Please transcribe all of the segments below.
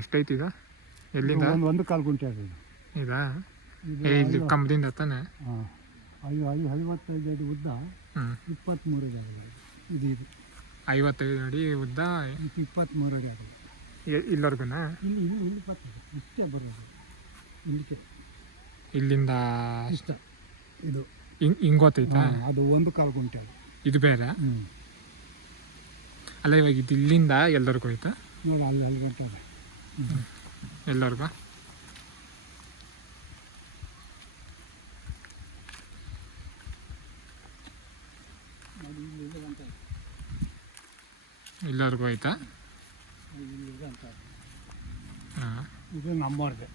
ಎಷ್ಟೈತಿ ಈಗ? ಎಲ್ಲಿಂದ? ಒಂದು ಕಾಲು ಗುಂಟೆ ಅದು ಇದಾ? ಇಲ್ಲಿ ಕಂಬದಿಂದ ತಾನೆ? ಹಾಂ 55 ಅಡಿ ಉದ್ದ, 23 ಅಡಿ ಆಗಿದೆ. ಇದು 55 ಅಡಿ ಉದ್ದ, 23 ಅಡಿ ಆಗಿದೆ. ಇಲ್ಲಿವರೆಗುನಾ? ಇಲ್ಲಿ ಬರ್ತದೆ, ಇಷ್ಟೇ ಬರೋದು ಇಲ್ಲಿಗೆ. ಇಲ್ಲಿಂದ ಇಷ್ಟ ಇದು ಹಿಂಗೆ ಗೊತ್ತೈತಾ? ಅದು ಒಂದು ಕಾಲು ಗುಂಟೆ ಅದು. ಇದು ಬೇರೆ? ಅಲ್ಲ ಇವಾಗ ಇದು ಇಲ್ಲಿಂದ ಎಲ್ಲರಿಗೂ ಹೋಯ್ತಾ? ನೋಡಿ ಅಲ್ಲಿ ಗಂಟೆ ಅದ ಎಲ್ಲರಿಗೂ. ಎಲ್ಲರಿಗೂ ಆಯ್ತಾ? ಹಾಂ, ಇದು ನಮ್ಮವ್ರದ್ದು.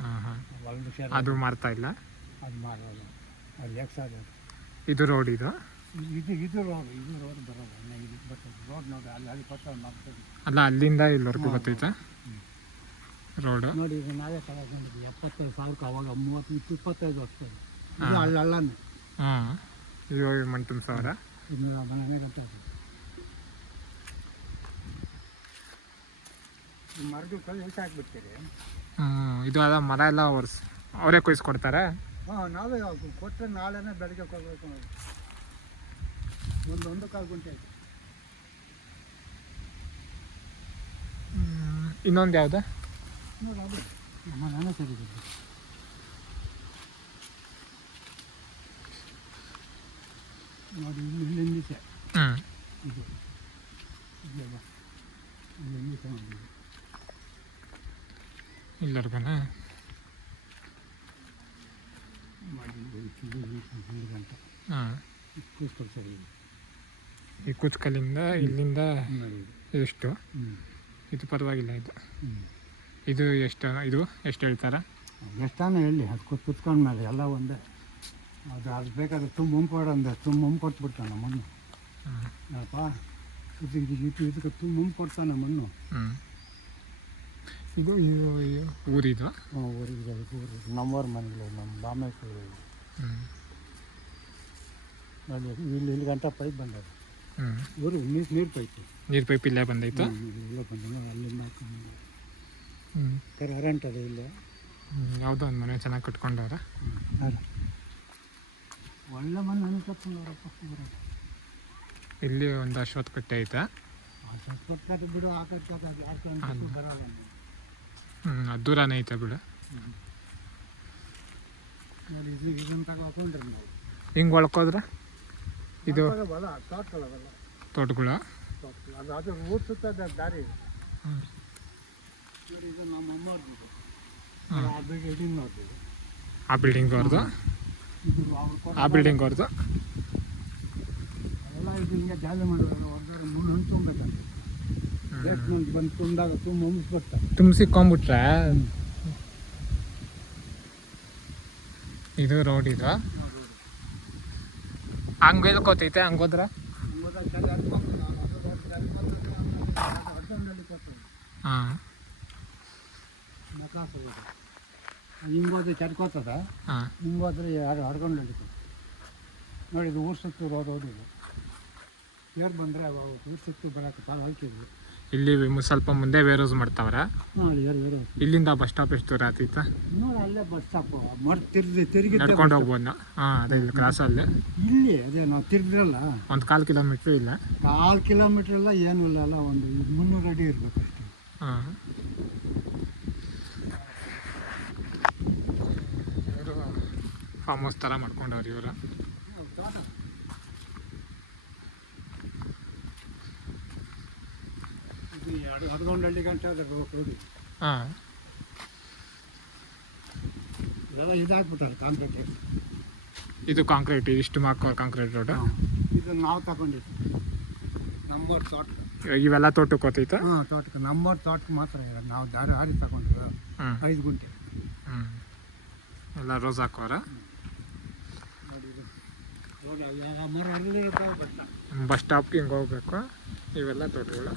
ಹಾಂ ಹಾಂ. ಒಂದು ಶೇರ್ ಅದು ಮಾರ್ತಾ ಇಲ್ಲ? ಅದು ಮಾಡೋದು ಅಲ್ಲಿ ಎಕ್ಸಾದ. ಇದು ರೋಡ್ ಇದು ರೋಡ್ ಬರೋದು ಇದು ಬರ್ತದೆ. ರೋಡ್ ನೋಡಿ ಅಲ್ಲಿ ಕೊಟ್ಟು ಮಾಡ್ತದೆ. ಅಲ್ಲ ಅಲ್ಲಿಂದ ಇಲ್ಲಿವರೆಗೂ ಬರ್ತೈತಾ ರೋಡು? ನೋಡಿ ಈಗ ನಾವೇ ತಗೊಂಡಿದ್ವಿ 75,000 ಅವಾಗ 30-25 ವರ್ಷದ್ದು. ಇದು ಅಲ್ಲನೇ. ಹಾಂ, ಇದು ಮಂಟು ಸಾವಿರ. ಇದು ಮನೆ ಗಂಟೆ ಮರದು ಕೈ ಹೆಚ್ಚು ಹಾಕ್ಬಿಡ್ತೀರಿ. ಇದು ಅದ ಮರ ಎಲ್ಲ ಅವರೇ ಕೊಯ್ಸ್ಕೊಡ್ತಾರೆ? ಹಾಂ, ನಾವೇ ಕೊಟ್ಟರೆ ನಾಳೆನೇ ಬೆಳಗ್ಗೆ ಕೊಡಬೇಕು. ಒಂದು ಕಾಲು ಗುಂಟೆ ಆಯ್ತು. ಇನ್ನೊಂದು ಯಾವ್ದು? ನೋಡಿ ಅದು ನಮ್ಮ ನಾನೇ ಸರಿಗಿದ್ದು. ನೋಡಿ ಇಲ್ಲಿಂದ ಇದು ಇದೆಯಲ್ಲ, ಇಲ್ಲಿಂದ ಮಾಡಿದ್ದು ಇಲ್ಲರ್ಗನಾ ಗಂಟೆ. ಹಾಂ, ಸರಿ. ಈ ಕುಚ್ಕಲ್ಲಿಂದ ಇಲ್ಲಿಂದ ಎಷ್ಟು? ಇದು ಪರವಾಗಿಲ್ಲ. ಇದು ಎಷ್ಟು ಹೇಳ್ತಾರ? ಎಷ್ಟಾನ ಹೇಳಿ, ಅದು ಕುತ್ಕೊಂಡ ಮೇಲೆ ಎಲ್ಲ ಒಂದೇ. ಅದು ಬೇಕಾದ್ರೆ ತುಂಬ ಕೊಟ್ಬಿಡ್ತಾನೆ ಮಣ್ಣು. ಅಪ್ಪ ಇದಕ್ಕೆ ತುಂಬ ಕೊಡ್ತಾನೆ ಮಣ್ಣು. ಇದು ಊರಿದು? ಹ್ಞೂ, ಊರಿಗೆ ನಮ್ಮವ್ರ ಮನೆಗಳು, ನಮ್ಮ ಬಾಮೇಶ್ವರ. ನೋಡಿ ಇಲ್ಲಿ ಗಂಟ ಪೈಪ್ ಬಂದದ. ಊರು ನೀರು ಪೈಪ್ ಇಲ್ಲೇ ಬಂದೈತು? ಇಲ್ಲೇ ಬಂದ ಅಲ್ಲಿಂದ ಕರೆಂಟ್ ಅದ ಇಲ್ಲೇ. ಯಾವುದೋ ಒಂದು ಮನೆ ಚೆನ್ನಾಗಿ ಕಟ್ಕೊಂಡವ್ರ. ಒಳ್ಳೆ ಮನೆ ಕಟ್ಕೊಂಡವ್ರಪ್ಪ. ಇಲ್ಲಿ ಒಂದು ಅಶ್ವತ್ಥ ಕಟ್ಟೆ ಐತಾ? ಅಶ್ವತ್ಥ ಬಿಡು, ಬರಲ್ಲ. ಅದು ದೂರನೇ ಐತೆ ಬಿಡು. ಇದನ್ನು ತಗೊಂಡ್ರೆ ನಾವು ಹಿಂಗೆ ಒಳ್ಕೋದ್ರೆ ಇದು ತೋಟಗಳವೆಲ್ಲ ತೋಟಗಳು. ಅದು ಊರು ಸುತ್ತದ ದಾರಿ. ಇದು ನಮ್ಮ ಅಮ್ಮವ್ರದ್ದು. ಆ ಬಿಲ್ಡಿಂಗ್ ಅವ್ರದ್ದು? ಆ ಬಿಲ್ಡಿಂಗ್ ಅವ್ರದ್ದು ಎಲ್ಲ ಇದು ಹಿಂಗೆ ಜಾಲಿ ಮಾಡೋದು. ಮುಳ್ಳು ತುಂಬಬೇಕಂತ ಬಂದು ತುಂಬಿದಾಗ ತುಂಬಿಸ್ಬಿಡ್ತಾರೆ. ತುಂಬಿಸಿಕೊಂಬಿಟ್ರೆ ಇದು ರೋಡ್ ಇದು ಹಂಗೆ ಬೇಲ್ಕೋತೈತೆ. ಹಂಗೋದ್ರೆ ಹಾಂ, ಹಿಂಗೋದ್ರೆ ಚಡ್ಕೋತದ. ಹಾಂ, ಹಿಂಗೋದ್ರೆ ಹಡ್ಕೊಂಡು ನಡೀತದೆ. ನೋಡಿ ಇದು ಊರು ಸುತ್ತು ರೋಡ್ ಇದು. ಏರ್ ಬಂದರೆ ಊರು ಸುತ್ತು ಬರೋಕ್ಕೆ ಭಾಳ ಹೊಲ್ಕಿದ್ವಿ. ಇಲ್ಲಿ ಸ್ವಲ್ಪ ಮುಂದೆ ವೇರೋಸ್ ಮಾಡ್ತಾವ್ರ. ನೋಡಿ ಇಲ್ಲಿಂದ ಬಸ್ ಸ್ಟಾಪ್ ಎಷ್ಟು ದೂರ ಆತೈತ? ನೋಡಿ ಅಲ್ಲೇ ಬಸ್ ಸ್ಟಾಪ್ ತಿರುಗಿ ನಡ್ಕೊಂಡು ಹೋಗ್ಬೋದು. ಹಾಂ, ಅದೇ ಇಲ್ಲಿ ಕ್ರಾಸಲ್ಲಿ. ಇಲ್ಲಿ ಅದೇ ನಾವು ತಿರುಗಿದ್ರಲ್ಲ, ಒಂದು 1/4 ಕಿಲೋಮೀಟ್ರ್ ಇಲ್ಲ. 4 ಕಿಲೋಮೀಟ್ರ್ ಇಲ್ಲ, ಏನೂ ಇಲ್ಲ. ಅಲ್ಲ ಒಂದು 300 ಅಡಿ ಇರಬೇಕು ಅಷ್ಟೇ. ಹಾಂ, ಇವರು ಫಾರ್ಮ್ ಹೌಸ್ ಥರ ಮಾಡ್ಕೊಂಡವ್ರು ಇವರು. ಹಡ್ಗೊಂಡಳ್ಳಿ ಗಂಟೆ ಅದ್ರ ರೋಡಿ. ಹಾಂ, ಇದೆಲ್ಲ ಇದಾಗ್ಬಿಟ್ಟಾರೆ ಕಾಂಕ್ರೀಟ್. ಇದು ಕಾಂಕ್ರೀಟ್, ಇಷ್ಟು ಮಾರ್ಕೋರ್ ಕಾಂಕ್ರೀಟ್ ರೋಡ್. ಇದು ನಾವು ತಗೊಂಡಿದ್ದು ನಮ್ಮವ್ರ ತೋಟ. ಇವೆಲ್ಲ ತೋಟಕ್ಕೆ ಹೋತೈತ? ಹಾಂ, ತೋಟಕ್ಕೆ ನಮ್ಮವ್ರ ತೋಟಕ್ಕೆ ಮಾತ್ರ ನಾವು ದಾರಿ ಹಾರಿ ತಗೊಂಡಿದ್ದು 5 ಗುಂಟೆ. ಎಲ್ಲ ರೋಸ್ ಹಾಕೋರ. ನೋಡಿ ಮರ ಅಲ್ಲಿ ಬಸ್ ಸ್ಟಾಪ್ಗೆ ಹಿಂಗೆ ಹೋಗ್ಬೇಕು. ಇವೆಲ್ಲ ತೋಟಗಳು.